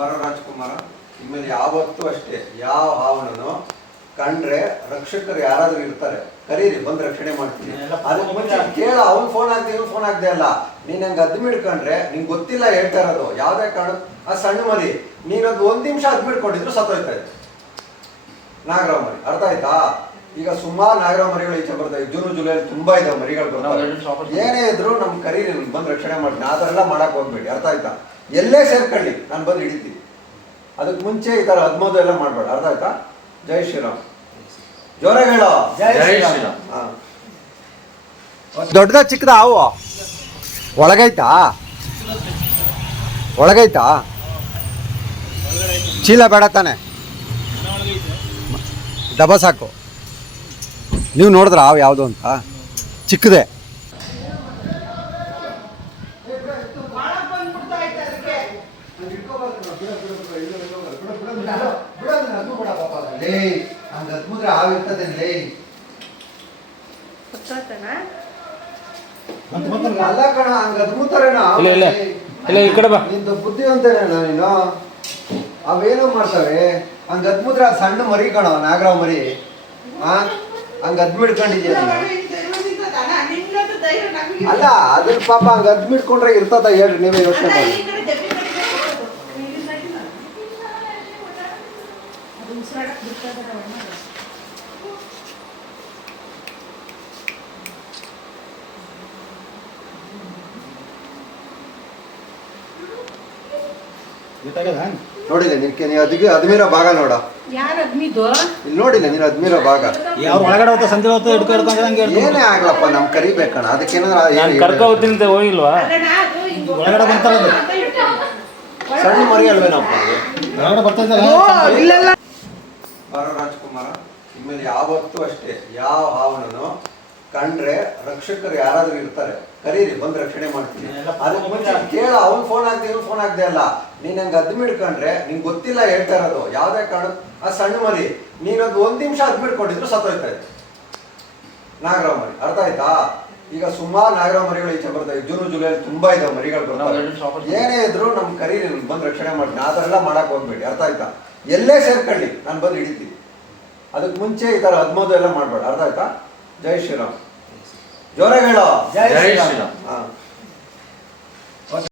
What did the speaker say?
ಬಾರೋ ರಾಜ್ಕುಮಾರ, ಇನ್ಮೇಲೆ ಯಾವತ್ತೂ ಅಷ್ಟೇ ಯಾವ ಹಾವನನು ಕಂಡ್ರೆ ರಕ್ಷಕರು ಯಾರಾದ್ರೂ ಇರ್ತಾರೆ, ಕರೀರಿ, ಬಂದು ರಕ್ಷಣೆ ಮಾಡ್ತೀನಿ. ಅದಕ್ಕೆ ಮುಂಚೆ ಕೇಳ, ಅವ್ನು ಫೋನ್ ಆಗ್ದೆ ಇವ್ನು ಫೋನ್ ಆಗ್ದೆ ಅಲ್ಲ, ನೀನ್ ಹಂಗೆ ಅದ್ಮಿಡ್ಕೊಂಡ್ರೆ ನಿಂಗೆ ಗೊತ್ತಿಲ್ಲ ಹೇಳ್ತಾ ಇರೋದು ಯಾವ್ದೇ ಕಾರಣ. ಆ ಸಣ್ಣ ಮರಿ ನೀನೊಂದು 1 ನಿಮಿಷ ಅದ್ಮಿಡ್ಕೊಂಡಿದ್ರು ಸತ್ತೋಯ್ತಾ ಇತ್ತು ನಾಗರಾವ್ ಮರಿ, ಅರ್ಥ ಆಯ್ತಾ? ಈಗ ಸುಮಾರು ನಾಗರಾವ್ ಮರಿಗಳು ಈಚೆ ಬರ್ತಾವೆ, ಜೂನ್ ಜುಲೈ ತುಂಬಾ ಇದಾವೆ ಮರಿಗಳು ಬರ್ತಾವೆ. ಏನೇ ಇದ್ರು ನಮ್ ಕರೀರಿ, ಬಂದು ರಕ್ಷಣೆ ಮಾಡ್ತೀನಿ. ಅದೆಲ್ಲ ಮಾಡಕ್ ಹೋಗ್ಬೇಡಿ, ಅರ್ಥ ಆಯ್ತಾ? ಎಲ್ಲೇ ಸೇರ್ಕೊಳ್ಳಿ, ನಾನು ಬಂದು ಹಿಡಿತೀನಿ. ಅದಕ್ಕೆ ಮುಂಚೆ ಈ ತರ 13 ಎಲ್ಲ ಮಾಡ್ಬೇಡ, ಅರ್ಥ ಆಯ್ತಾ? ಜೈ ಶ್ರೀರಾಮ್. ಜೋರಾಗಿ ಹೇಳೋ ಜೈ ಶ್ರೀರಾಮ್. ದೊಡ್ಡದ ಚಿಕ್ಕದ ಹಾವು ಒಳಗೈತಾ? ಒಳಗೈತಾ? ಚೀಲ ಬೇಡ ತಾನೆ, ಡಬ್ಬ ಸಾಕು. ನೀವು ನೋಡಿದ್ರ ಹಾವು ಯಾವುದು ಅಂತ? ಚಿಕ್ಕದೆ. ಅಲ್ಲ ಕಣ, ಹಂಗ ಅದ್ಮುತಾರೇನೋ ಈ ಕಡೆ ಬಾ. ನಿಂದು ಬುದ್ಧಿವಂತನೇನೋ ನೀನು. ಅವೇನೋ ಮಾಡ್ತವೆ ಹಂಗ ಅದ್ಮುದ್ರ, ಸಣ್ಣ ಮರಿ ಕಣ, ನಾಗರಾವ್ ಮರಿ. ಹಂಗ ಅದ್ಮಿಡ್ಕೊಂಡಿದ್ಯಾ ನೀನು? ಅಲ್ಲ, ಅದ್ರ ಪಾಪ ಹಂಗ ಅದ್ಮಿಡ್ಕೊಂಡ್ರೆ ಇರ್ತದ ಹೇಳ್ರಿ, ನೀವೇ ಯೋಚನೆ ಮಾಡಿ. ನೋಡಿಲ್ಲ ನೀನು ಅದ್ಮಿರೋ ಭಾಗ ನೋಡ, ಇಲ್ಲಿ ನೋಡಿಲ್ಲ ನೀನು ಅದ್ಮಿರೋ ಭಾಗ. ಯಾವ ಒಳಗಡೆ ಹೋಗ್ತಾ ಸಂಜೆ ಹೊತ್ತು ಹಿಡ್ಕೊಂಡ್ರೆ ಏನೇ ಆಗ್ಲಪ್ಪ, ನಮ್ ಕರಿಬೇಕಣ್ಣ. ಅದಕ್ಕೇನಾದ್ರು ಕರ್ಕ ಹೋಗ್ತೀನಿ ಹೋಗಿಲ್ವಾ? ಒಳಗಡೆ ಬರ್ತಾರದು ಸಣ್ಣ ಮರಿ ಅಲ್ವೇನಪ್ಪ? ಒಳಗಡೆ ಬರ್ತಾ ಇದ್ದಾರೆ. ಬಾರೋ ರಾಜ್ಕುಮಾರ, ಇನ್ಮೇಲೆ ಯಾವತ್ತೂ ಅಷ್ಟೇ ಯಾವ ಹಾವನನು ಕಂಡ್ರೆ ರಕ್ಷಕರು ಯಾರಾದ್ರೂ ಇರ್ತಾರೆ, ಕರೀರಿ, ಬಂದು ರಕ್ಷಣೆ ಮಾಡ್ತೀನಿ. ಅದಕ್ಕೆ ಮುಂಚೆ ಕೇಳ, ಅವ್ನು ಫೋನ್ ಆಗ್ದೆ ಇವ್ನು ಫೋನ್ ಆಗ್ದೆ ಅಲ್ಲ, ನೀನ್ ಹಂಗೆ ಅದ್ಮಿಡ್ಕೊಂಡ್ರೆ ನಿಂಗೆ ಗೊತ್ತಿಲ್ಲ ಹೇಳ್ತಾ ಇರೋದು ಯಾವ್ದೇ ಕಾರಣ. ಆ ಸಣ್ಣ ಮರಿ ನೀನೊಂದು 1 ನಿಮಿಷ ಅದ್ಮಿಡ್ಕೊಂಡಿದ್ರು ಸತ್ತೋಯ್ತಾ ಇತ್ತು ನಾಗರಾವ್ ಮರಿ, ಅರ್ಥ ಆಯ್ತಾ? ಈಗ ಸುಮಾರು ನಾಗರಾವ್ ಮರಿಗಳು ಈಚೆ ಬರ್ತಾವೆ, ಜೂನ್ ಜುಲೈ ತುಂಬಾ ಇದಾವೆ ಮರಿಗಳು ಬರ್ತಾವೆ. ಏನೇ ಇದ್ರು ನಮ್ ಕರೀರಿ, ಬಂದು ರಕ್ಷಣೆ ಮಾಡ್ತೀನಿ. ಅದೆಲ್ಲ ಮಾಡಕ್ ಹೋಗ್ಬೇಡಿ, ಅರ್ಥ ಆಯ್ತಾ? ಎಲ್ಲೇ ಸೇರ್ಕೊಳ್ಳಿ, ನಾನು ಬಂದು ಹಿಡಿತೀನಿ. ಅದಕ್ಕೆ ಮುಂಚೆ ಈ ತರ 13 ಎಲ್ಲ ಮಾಡ್ಬೇಡ, ಅರ್ಥ ಆಯ್ತಾ? ಜೈ ಶ್ರೀರಾಮ್. ಜೋರಾಗಿ ಹೇಳೋ ಜೈ ಶ್ರೀರಾಮ್.